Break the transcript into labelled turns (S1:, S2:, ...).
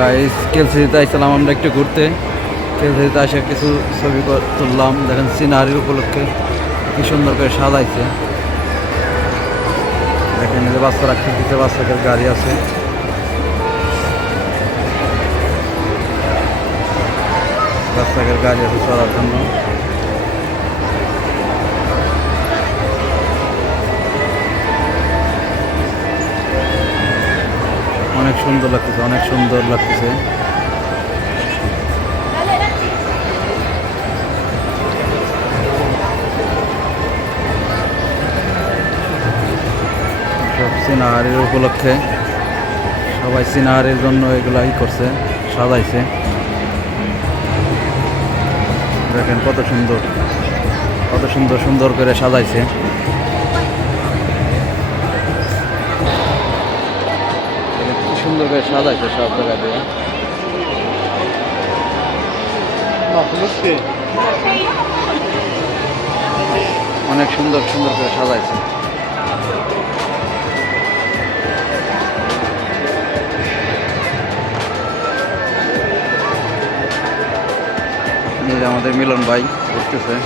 S1: Guys কেলসিতে আইছিলাম আমরা একটু ঘুরতে। কেলসিতে এসে কিছু ছবি তুললাম, দেখেন সিনারির উপলক্ষে কি সুন্দর করে সাজাইছে। দেখেন যে বাচ্চারা খেলতেছে বাচ্চাদের গাড়ি আছে। বাচ্চাদের গাড়ি আছে চলার জন্য। অনেক সুন্দর লাগতেছে, অনেক সুন্দর লাগতেছে। সব সিনাহারির উপলক্ষে সবাই সিনাহারির জন্য এগুলা ই করছে, সাজাইছে। দেখেন কত সুন্দর কত সুন্দর সুন্দর করে সাজাইছে। সুন্দর করে সাজাইছে সব জায়গা দিয়ে। অনেক সুন্দর সুন্দর করে সাজাইছে। আমাদের মিলন ভাই ঘুরতেছে